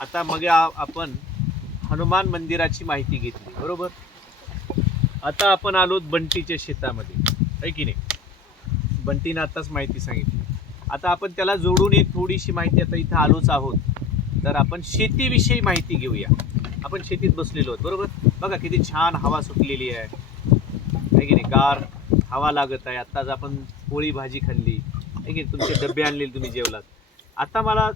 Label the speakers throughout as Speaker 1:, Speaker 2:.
Speaker 1: आता मग आपण हनुमान मंदिराची माहिती घेतली बरोबर? आता आपण आलो बंटीच्या शेतामध्ये आहे की नाही? बंटीनं आताच माहिती सांगितली. आता आपण त्याला जोडून एक थोडीशी माहिती आता इथं आलोच आहोत. तर आपण शेतीविषयी माहिती घेऊया. आपण शेतीत बसलेलो आहोत बरोबर? बघा किती छान हवा सुटलेली आहे. आहे की नाही? गार हवा लागत आहे. आत्ताच आपण पोळी भाजी खाल्ली. आहे की नाही? तुमचे डबे आणलेले तुम्ही जेवलात. आता मला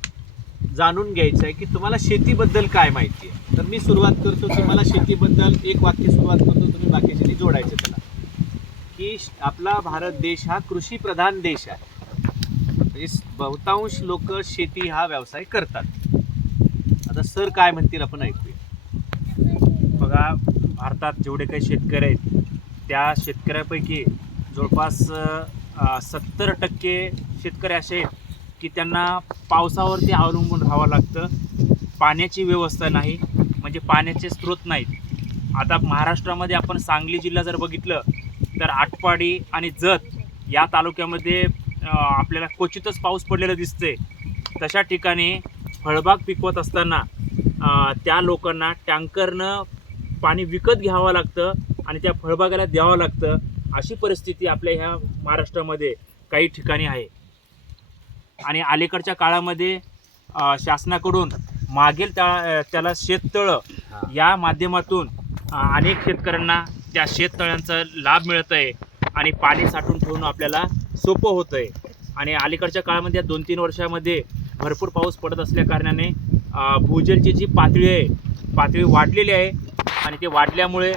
Speaker 1: जाणून घ्यायचं आहे की तुम्हाला शेतीबद्दल काय माहिती आहे. तर मी सुरुवात करतो तुम्हाला शेतीबद्दल एक वाक्य सुरुवात करतो तुम्ही बाकीचे जोडायचं त्याला. की श- आपला भारत देश हा कृषी प्रधान देश आहे. म्हणजे बहुतांश लोक शेती हा व्यवसाय करतात. आता सर काय म्हणतील आपण ऐकूया.
Speaker 2: बघा भारतात जेवढे काही शेतकरी आहेत त्या शेतकऱ्यापैकी जवळपास सत्तर टक्के शेतकरी असे आहेत. की त्यांना पावसावरती अवलंबून राहावं लागतं. पाण्याची व्यवस्था नाही म्हणजे पाण्याचे स्रोत नाहीत. आता महाराष्ट्रामध्ये आपण सांगली जिल्हा जर बघितलं तर आटपाडी आणि जत या तालुक्यामध्ये आपल्याला क्वचितच पाऊस पडलेला दिसते तशा ठिकाणी फळबाग पिकवत असताना त्या लोकांना टँकरनं पाणी विकत घ्यावं लागतं आणि त्या फळबागाला द्यावं लागतं अशी परिस्थिती आपल्या ह्या महाराष्ट्रामध्ये काही ठिकाणी आहे. आणि अलीकडच्या काळामध्ये शासनाकडून मागेल त्या त्याला शेततळं या माध्यमातून अनेक शेतकऱ्यांना त्या शेततळ्यांचा लाभ मिळत आहे आणि पाणी साठवून ठेवणं आपल्याला सोपं होतं आहे आणि अलीकडच्या काळामध्ये या दोन तीन वर्षामध्ये भरपूर पाऊस पडत असल्या कारणाने अ, भूजलची जी पातळी आहे पातळी वाढलेली आहे आणि ते वाढल्यामुळे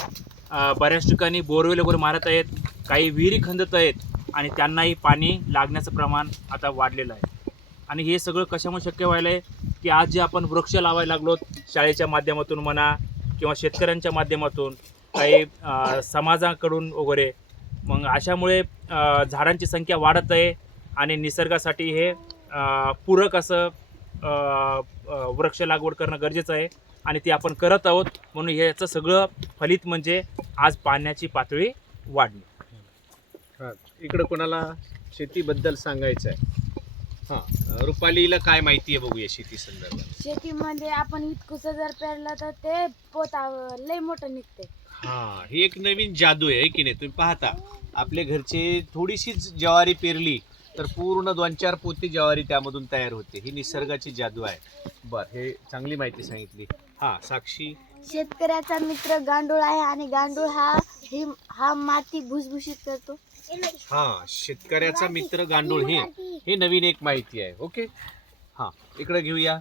Speaker 2: बऱ्याच ठिकाणी बोरवेल वगैरे मारत आहेत काही विहिरी खंदत आहेत आणि त्यांनाही पाणी लागण्याचं प्रमाण आता वाढलेलं आहे. आणि हे सगळं कशामुळे शक्य व्हायलं आहे? की आज जे आपण वृक्ष लावायला लागलो शाळेच्या माध्यमातून म्हणा किंवा शेतकऱ्यांच्या माध्यमातून काही समाजाकडून वगैरे मग अशामुळे झाडांची संख्या वाढत आहे आणि निसर्गासाठी हे पूरक असं वृक्ष लागवड करणं गरजेचं आहे आणि ते आपण करत आहोत. म्हणून ह्याचं सगळं फलित म्हणजे आज पाण्याची पातळी वाढली.
Speaker 1: इकडं कोणाला शेतीबद्दल सांगायचं आहे हां. रुपालीला काय माहिती आहे बघूया शेती संदर्भात.
Speaker 3: शेतीमध्ये आपण इतकुसं जर पेरलं तर ते पोत लय मोठं निघते.
Speaker 1: हा ही एक नवीन जादू आहे की नाही? तुम्ही पाहता आपल्या घरचे थोडीशीच ज्वारी पेरली तर पूर्ण दोन चार पोती ज्वारी त्यामधून तयार होते. ही निसर्गाची जादू आहे. बर हे चांगली माहिती सांगितली. हा साक्षी?
Speaker 3: शेतकऱ्याचा मित्र गांडूळ आहे आणि गांडूळ हा ही हा माती भुसभुशीत करतो.
Speaker 1: हा शेतकऱ्याचा मित्र गांडूळ हे हे नवीन एक माहिती आहे ओके? हा इकडे घेऊया.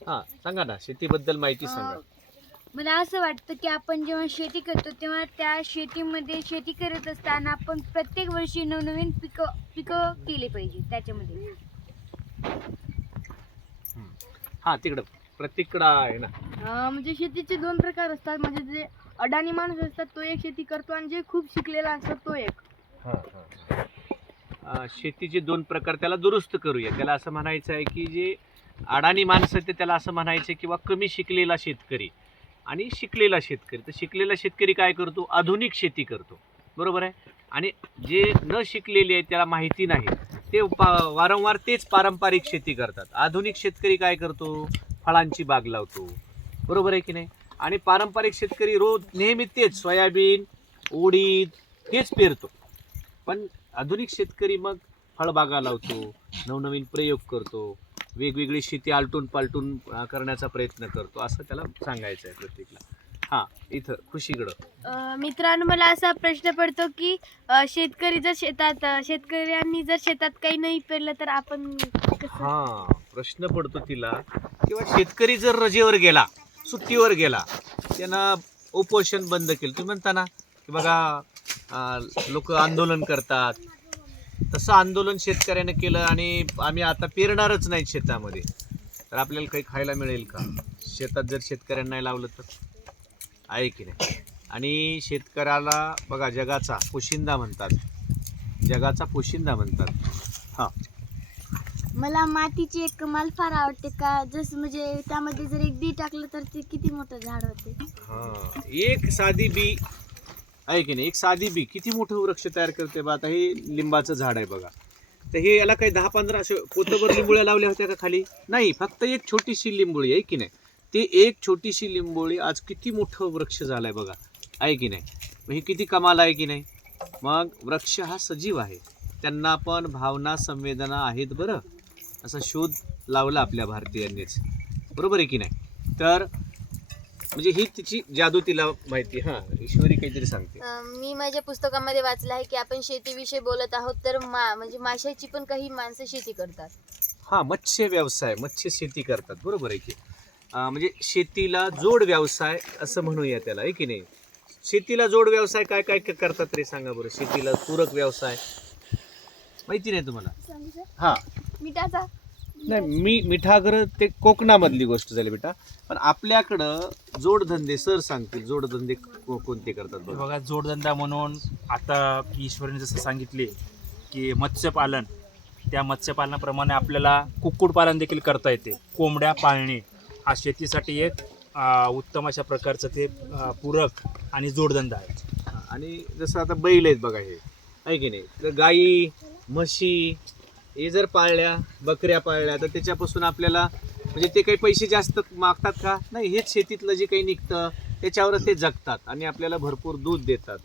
Speaker 1: हा सांगा ना शेतीबद्दल माहिती सांगा.
Speaker 3: मला असं वाटतं की आपण जेव्हा शेती करतो तेव्हा त्या शेतीमध्ये शेती करत असताना आपण प्रत्येक वर्षी नवनवीन पिकं पिकं केली पाहिजे त्याच्यामध्ये.
Speaker 1: हा तिकडं प्रत्येककडं आहे ना.
Speaker 4: म्हणजे शेतीचे दोन प्रकार असतात. म्हणजे जे अडाणी माणूस असतात तो एक शेती करतो आणि जे खूप शिकलेला असतो तो एक.
Speaker 1: अ, शेतीचे दोन प्रकार त्याला दुरुस्त करूया. त्याला असं म्हणायचं आहे की जे अडाणी माणसं ते त्याला असं म्हणायचं किंवा कमी शिकलेला शेतकरी. आणि शिकलेला शेतकरी. तर शिकलेला शेतकरी काय करतो? आधुनिक शेती करतो. बरोबर आहे? आणि जे न शिकलेले आहेत त्याला माहिती नाही. ते पा वारंवार तेच पारंपरिक शेती करतात. आधुनिक शेतकरी काय करतो? फळांची बाग लावतो. बरोबर आहे की नाही? आणि पारंपरिक शेतकरी रोज नेहमी तेच सोयाबीन उडीद हेच पेरतो. पण आधुनिक शेतकरी मग फळबागा लावतो नवनवीन प्रयोग करतो वेगवेगळी शेती आलटून पालटून करण्याचा प्रयत्न करतो असं त्याला सांगायचं आहे प्रत्येकला. हां इथं खुशीकडं.
Speaker 4: मित्रांनो मला असा प्रश्न पडतो की शेतकरी जर शेतात शेतकऱ्यांनी जर शेतात काही नाही पेरलं तर आपण
Speaker 1: हां प्रश्न पडतो तिला. किंवा शेतकरी जर रजेवर गेला सुट्टीवर गेला. त्यांना उपोषण बंद केलं. तुम्ही म्हणता ना की बघा लोक आंदोलन करतात. तसं आंदोलन शेतकऱ्यानं केलं आणि आम्ही आता पेरणारच नाही शेतामध्ये. तर आपल्याला काही खायला मिळेल का? शेतात जर शेतकऱ्यांना नाही लावलं तर? आहे की नाही? आणि शेतकऱ्याला बघा जगाचा पोशिंदा म्हणतात. जगाचा पोशिंदा म्हणतात. हां.
Speaker 3: मला मातीची एक कमाल फार आवडते का? जसं म्हणजे त्यामध्ये जर एक बी टाकलं तर ते किती मोठं झाड होते?
Speaker 1: हा एक साधी बी. आहे की नाही एक साधी बी. किती मोठं वृक्ष तयार करते बा? आता हे लिंबाचं झाड आहे बघा. तर हे याला काही दहा पंधरा असे कोथंबर लिंबोळ्या लावल्या होत्या का खाली? नाही फक्त एक छोटीशी लिंबोळी आहे की नाही. ते एक छोटीशी लिंबोळी आज किती मोठं वृक्ष झालाय बघा. आहे की नाही. मग हे किती कमाल आहे की नाही? मग वृक्ष हा सजीव आहे. त्यांना पण भावना संवेदना आहेत बरं. असा शोध लावला आपल्या भारतीयांनीच. बरोबर आहे की नाही? तर म्हणजे ही तिची जादू तिला माहिती हां ईश्वरी काहीतरी सांगते.
Speaker 5: मी माझ्या पुस्तकामध्ये वाचलं आहे की आपण शेतीविषयी बोलत आहोत तर मा म्हणजे माशाची पण काही माणसं शेती करतात.
Speaker 1: हा मत्स्य व्यवसाय मत्स्य शेती करतात बरोबर आहे की? म्हणजे शेतीला जोड व्यवसाय असं म्हणूया त्याला आहे की नाही? शेतीला जोड व्यवसाय काय काय करतात रे सांगा बरं शेतीला पूरक व्यवसाय. माहिती नाही तुम्हाला? हा.
Speaker 3: मिठाचा.
Speaker 1: नाही मी मिठागर ते कोकणामधली गोष्ट झाली बेटा. पण आपल्याकडं जोडधंदे सर सांगतील जोडधंदे को- कोणते करतात
Speaker 2: हे
Speaker 1: बघा
Speaker 2: बघा जोडधंदा म्हणून आता ईश्वरीने जसं सांगितले की मत्स्यपालन त्या मत्स्यपालनाप्रमाणे आपल्याला कुक्कुटपालन देखील करता येते. कोंबड्या पाळणे हा शेतीसाठी एक अं, उत्तम अशा प्रकारचं ते अं, पूरक आणि जोडधंदा आहे.
Speaker 1: आणि जसं आता बैल आहेत बघा हे आहे की नाही? तर गाई म्हशी हे जर पाळल्या बकऱ्या पाळल्या तर त्याच्यापासून आपल्याला म्हणजे ते काही पैसे जास्त मागतात का? नाही हेच शेतीतलं जे काही निघतं त्याच्यावर ते जगतात आणि आपल्याला भरपूर दूध देतात.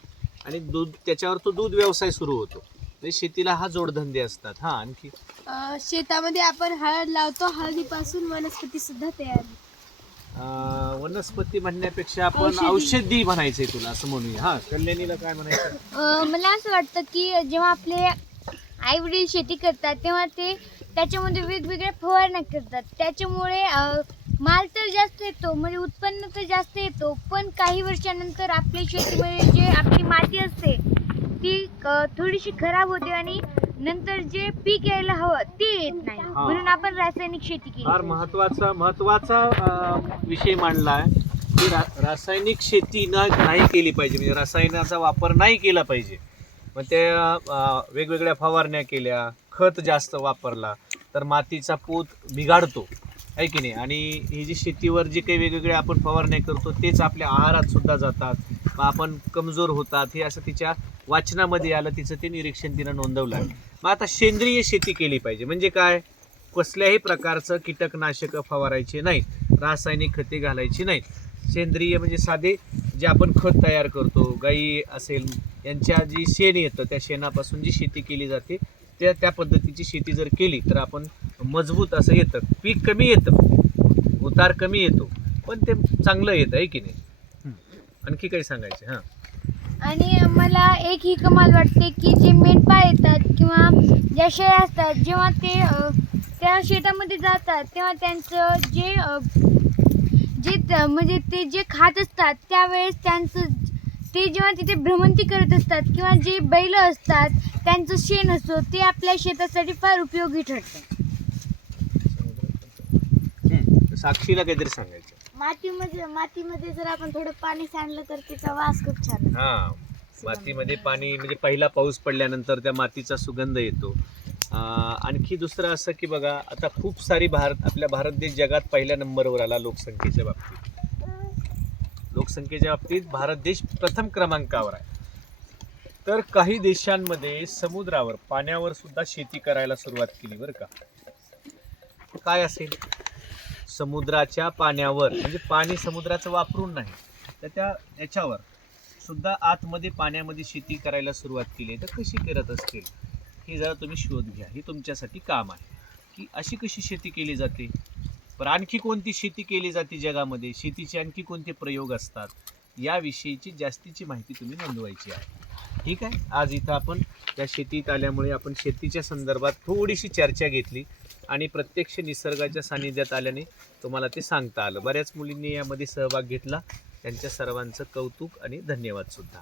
Speaker 1: आणि दूध त्याच्यावर तो दूध व्यवसाय सुरू होतो. म्हणजे शेतीला हा जोडधंदे असतात. हा आणखी?
Speaker 4: शेतामध्ये आपण हळद लावतो. हळदीपासून वनस्पती सुद्धा तयार.
Speaker 1: अं, वनस्पती म्हणण्यापेक्षा आपण
Speaker 3: औषधी.
Speaker 1: औषधी म्हणायचंय तुला असं म्हणूया. हा कल्याणीला काय म्हणायचं?
Speaker 3: मला असं वाटतं की जेव्हा आपले आई वडील शेती करतात तेव्हा ते त्याच्यामध्ये वेगवेगळ्या फवारण्या करतात. त्याच्यामुळे माल तर जास्त येतो म्हणजे उत्पन्न तर जास्त येतो पण काही वर्षानंतर आपल्या शेतीमध्ये जे आपली माती असते ती थोडीशी खराब होते आणि नंतर जे पीक यायला हवं ते येत नाही. म्हणून आपण रासायनिक शेती केली.
Speaker 1: फार. महत्त्वाचा महत्त्वाचा विषय मांडला आहे. की रा रासायनिक शेती न नाही केली पाहिजे म्हणजे रसायनाचा वापर नाही केला पाहिजे. मग ते वेगवेगळ्या फवारण्या केल्या खत जास्त वापरला तर मातीचा पोत बिघाडतो आहे की नाही? आणि ही जी शेतीवर जे काही वेगवेगळे आपण फवारण्या करतो तेच आपल्या आहारात सुद्धा जातात. मग आपण कमजोर होतात हे असं तिच्या वाचनामध्ये आलं तिचं ते निरीक्षण तिनं नोंदवलं आहे. मग आता सेंद्रिय शेती केली पाहिजे. म्हणजे काय? कसल्याही प्रकारचं कीटकनाशकं फवारायचे नाही रासायनिक खते घालायची नाहीत सेंद्रिय म्हणजे साधे जे आपण खत तयार करतो गाई असेल यांच्या जी शेण येतं त्या शेणापासून जी शेती केली जाते त्या त्या पद्धतीची शेती जर केली तर आपण मजबूत असं येतं. पीक कमी येतं उतार कमी येतो पण ते चांगलं येतं आहे की नाही. आणखी काही सांगायचं हां.
Speaker 3: आणि मला एक ही कमाल वाटते की जे मेंढपाळ येतात किंवा ज्या शेळ्या असतात जेव्हा ते त्या शेतामध्ये जातात तेव्हा त्यांचं जे जे म्हणजे ते जे खात असतात त्यावेळेस त्यांचं ते जेव्हा तिथे भ्रमंती करत असतात किंवा जे बैल असतात त्यांचं शेण असतो ते आपल्या शेतासाठी फार उपयोगी ठरतं
Speaker 1: हं. साक्षीला काहीतरी सांगायचं
Speaker 5: मातीमध्ये मातीमध्ये जर आपण थोडं पाणी सांडलं तर तिचा वास खूप छान येतो.
Speaker 1: हा मातीमध्ये पाणी म्हणजे पहिला पाऊस पडल्यानंतर त्या मातीचा सुगंध येतो आणखी दुसरं असं की बघा आता खूप सारी भारत आपल्या भारत देश जगात पहिल्या नंबरवर आला लोकसंख्येच्या बाबतीत लोकसंख्येच्या बाबतीत भारत देश प्रथम क्रमांकावर आहे. तर काही देशांमध्ये समुद्रावर पाण्यावर सुद्धा शेती करायला सुरुवात केली बरं का. काय असेल? समुद्राच्या पाण्यावर म्हणजे पाणी समुद्राचं वापरून नाही तर त्या याच्यावर सुद्धा आतमध्ये पाण्यामध्ये शेती करायला सुरुवात केली. तर कशी करत असतील? हे जरा तुम्ही शोध घ्या. हे तुमच्यासाठी काम आहे. की अशी कशी शेती केली जाते? पण आणखी कोणती शेती केली जाते जगामध्ये? शेतीचे आणखी कोणते प्रयोग असतात? याविषयीची जास्तीची माहिती तुम्ही नोंदवायची आहे. ठीक आहे? आज इथं आपण त्या शेतीत आल्यामुळे आपण शेतीच्या संदर्भात थोडीशी चर्चा घेतली आणि प्रत्यक्ष निसर्गाच्या सानिध्यात आल्याने तुम्हाला ते सांगता आलं. बऱ्याच मुलींनी यामध्ये सहभाग घेतला. त्यांच्या सर्वांचं कौतुक आणि धन्यवादसुद्धा